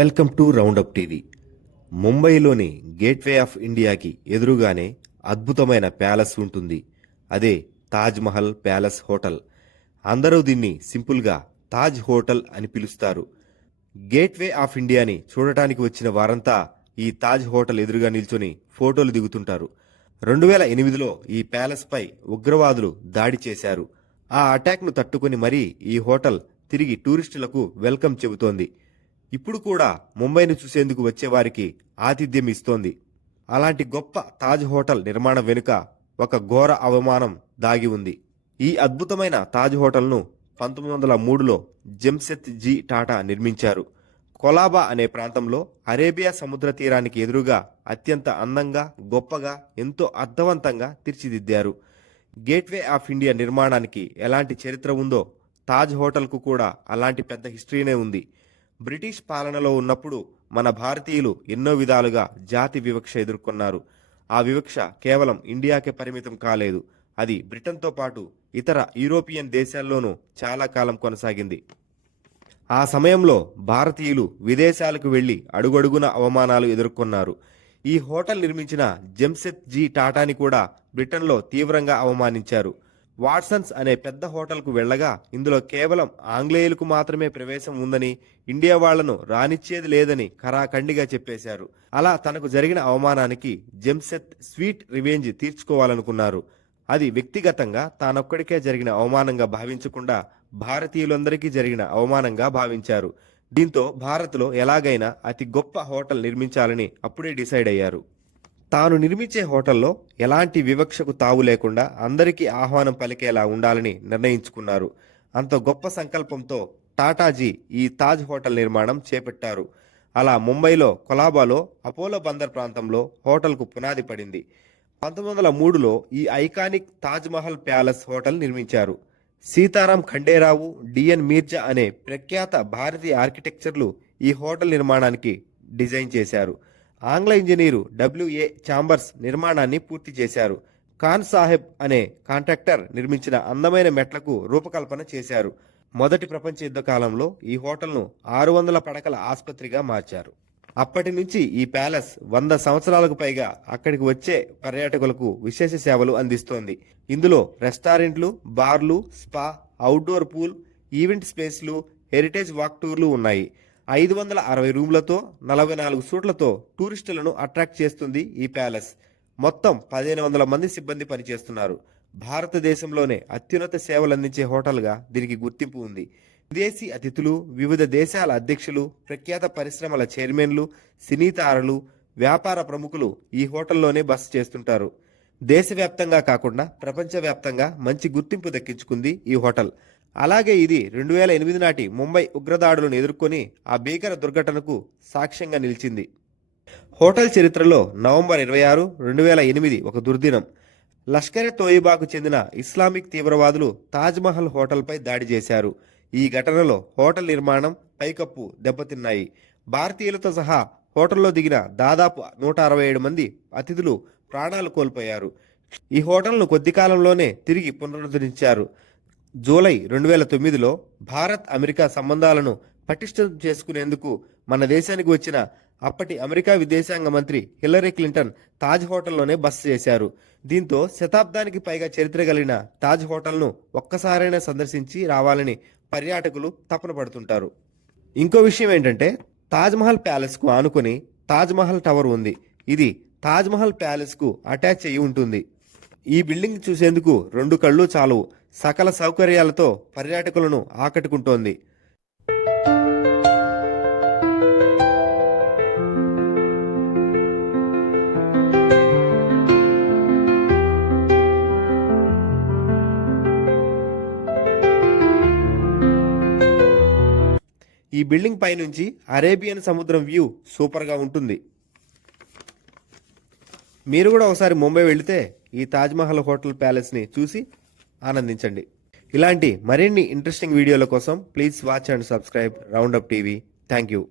Welcome to roundup TV. ముంబైలోని gateway of ఇండియాకి ఎదురుగానే అద్భుతమైన ప్యాలెస్ ఉంటుంది. అదే తాజ్ మహల్ ప్యాలెస్ హోటల్. అందరూ దీన్ని సింపుల్గా తాజ్ హోటల్ అని పిలుస్తారు. గేట్వే ఆఫ్ ఇండియాని చూడటానికి వచ్చిన వారంతా ఈ తాజ్ హోటల్ ఎదురుగా నిల్చొని ఫోటోలు దిగుతుంటారు. రెండు వేల ఎనిమిదిలో ఈ ప్యాలెస్పై ఉగ్రవాదులు దాడి చేశారు. ఆ అటాక్ను తట్టుకుని మరీ ఈ హోటల్ తిరిగి టూరిస్టులకు వెల్కమ్ చెబుతోంది. ఇప్పుడు కూడా ముంబైని చూసేందుకు వచ్చేవారికి ఆతిథ్యం ఇస్తోంది. అలాంటి గొప్ప తాజ్ హోటల్ నిర్మాణం వెనుక ఒక ఘోర అవమానం దాగి ఉంది. ఈ అద్భుతమైన తాజ్ హోటల్ను పంతొమ్మిది వందల మూడులో జంసెత్ జీ టాటా నిర్మించారు. కొలాబా అనే ప్రాంతంలో అరేబియా సముద్ర తీరానికి ఎదురుగా అత్యంత అందంగా గొప్పగా ఎంతో అర్థవంతంగా తీర్చిదిద్దారు. గేట్వే ఆఫ్ ఇండియా నిర్మాణానికి ఎలాంటి చరిత్ర ఉందో తాజ్ హోటల్కు కూడా అలాంటి పెద్ద హిస్టరీనే ఉంది. బ్రిటిష్ పాలనలో ఉన్నప్పుడు మన భారతీయులు ఎన్నో విధాలుగా జాతి వివక్ష ఎదుర్కొన్నారు. ఆ వివక్ష కేవలం ఇండియాకే పరిమితం కాలేదు. అది బ్రిటన్తో పాటు ఇతర యూరోపియన్ దేశాల్లోనూ చాలా కాలం కొనసాగింది. ఆ సమయంలో భారతీయులు విదేశాలకు వెళ్ళి అడుగడుగున అవమానాలు ఎదుర్కొన్నారు. ఈ హోటల్ నిర్మించిన జంసెత్ జీ టాటాని కూడా బ్రిటన్లో తీవ్రంగా అవమానించారు. వాట్సన్స్ అనే పెద్ద హోటల్కు వెళ్ళగా ఇందులో కేవలం ఆంగ్లేయులకు మాత్రమే ప్రవేశం ఉందని ఇండియా వాళ్ళను రానిచ్చేది లేదని ఖరాఖండిగా చెప్పేశారు. అలా తనకు జరిగిన అవమానానికి జెమ్సెత్ స్వీట్ రివెంజ్ తీర్చుకోవాలనుకున్నారు. అది వ్యక్తిగతంగా తానొక్కడికే జరిగిన అవమానంగా భావించకుండా భారతీయులందరికీ జరిగిన అవమానంగా భావించారు. దీంతో భారత్లో ఎలాగైనా అతి గొప్ప హోటల్ నిర్మించాలని అప్పుడే డిసైడ్ అయ్యారు. తాను నిర్మించే హోటల్లో ఎలాంటి వివక్షకు తావు లేకుండా అందరికీ ఆహ్వానం పలికేలా ఉండాలని నిర్ణయించుకున్నారు. అంత గొప్ప సంకల్పంతో టాటాజీ ఈ తాజ్ హోటల్ నిర్మాణం చేపట్టారు. అలా ముంబైలో కొలాబాలో అపోలో బందర్ ప్రాంతంలో హోటల్కు పునాది పడింది. పంతొమ్మిది వందల మూడులో ఈ ఐకానిక్ తాజ్మహల్ ప్యాలెస్ హోటల్ నిర్మించారు. సీతారాం ఖండేరావు డిఎన్ మీర్జా అనే ప్రఖ్యాత భారతీయ ఆర్కిటెక్చర్లు ఈ హోటల్ నిర్మాణానికి డిజైన్ చేశారు. ఆంగ్ల ఇంజనీరు డబ్ల్యూఏ చాంబర్స్ నిర్మాణాన్ని పూర్తి చేశారు. ఖాన్ సాహెబ్ అనే కాంట్రాక్టర్ నిర్మించిన అందమైన మెట్లకు రూపకల్పన చేశారు. మొదటి ప్రపంచ యుద్ధ కాలంలో ఈ హోటల్ను ఆరు వందల పడకల ఆసుపత్రిగా మార్చారు. అప్పటి నుంచి ఈ ప్యాలెస్ వంద సంవత్సరాలకు పైగా అక్కడికి వచ్చే పర్యాటకులకు విశేష సేవలు అందిస్తోంది. ఇందులో రెస్టారెంట్లు బార్లు స్పా అవుట్డోర్ పూల్ ఈవెంట్ స్పేస్లు హెరిటేజ్ వాక్ టూర్లు ఉన్నాయి. ఐదు వందల అరవై రూమ్లతో నలభై నాలుగు సూట్లతో టూరిస్టులను అట్రాక్ట్ చేస్తుంది ఈ ప్యాలెస్. మొత్తం పదిహేను వందల మంది సిబ్బంది పనిచేస్తున్నారు. భారతదేశంలోనే అత్యున్నత సేవలు అందించే హోటల్గా దీనికి గుర్తింపు ఉంది. విదేశీ అతిథులు వివిధ దేశాల అధ్యక్షులు ప్రఖ్యాత పరిశ్రమల చైర్మన్లు సినీ తారలు వ్యాపార ప్రముఖులు ఈ హోటల్లోనే బస చేస్తుంటారు. దేశవ్యాప్తంగా కాకుండా ప్రపంచవ్యాప్తంగా మంచి గుర్తింపు దక్కించుకుంది ఈ హోటల్. అలాగే ఇది రెండు వేల ఎనిమిది నాటి ముంబై ఉగ్రదాడులను ఎదుర్కొని ఆ భీకర దుర్ఘటనకు సాక్ష్యంగా నిలిచింది. హోటల్ చరిత్రలో నవంబర్ ఇరవై ఆరు రెండు వేల ఎనిమిది ఒక దుర్దినం. లష్కరే తోయిబాకు చెందిన ఇస్లామిక్ తీవ్రవాదులు తాజ్మహల్ హోటల్పై దాడి చేశారు. ఈ ఘటనలో హోటల్ నిర్మాణం పైకప్పు దెబ్బతిన్నాయి. భారతీయులతో సహా హోటల్లో దిగిన దాదాపు నూట అరవై ఏడు మంది అతిథులు ప్రాణాలు కోల్పోయారు. ఈ హోటల్ను కొద్ది కాలంలోనే తిరిగి పునరుద్ధరించారు. జూలై రెండు వేల తొమ్మిదిలో భారత్ అమెరికా సంబంధాలను పటిష్టం చేసుకునేందుకు మన దేశానికి వచ్చిన అప్పటి అమెరికా విదేశాంగ మంత్రి హిల్లరీ క్లింటన్ తాజ్ హోటల్లోనే బస చేశారు. దీంతో శతాబ్దానికి పైగా చరిత్ర కలిగిన తాజ్ హోటల్ను ఒక్కసారైనా సందర్శించి రావాలని పర్యాటకులు తపన పడుతుంటారు. ఇంకో విషయం ఏంటంటే తాజ్మహల్ ప్యాలెస్కు ఆనుకొని తాజ్మహల్ టవర్ ఉంది. ఇది తాజ్మహల్ ప్యాలెస్కు అటాచ్ అయి ఉంటుంది. ఈ బిల్డింగ్ చూసేందుకు రెండు కళ్ళు చాలవు సకల సౌకర్యాలతో పర్యాటకులను ఆకట్టుకుంటోంది. ఈ బిల్డింగ్ పైనుంచి అరేబియన్ సముద్రం వ్యూ సూపర్గా ఉంటుంది. మీరు కూడా ఒకసారి ముంబై వెళితే ఈ తాజ్మహల్ హోటల్ ప్యాలెస్ని చూసి ఆనందించండి. ఇలాంటి మరిన్ని ఇంట్రెస్టింగ్ వీడియోల కోసం please watch and subscribe round TV thank you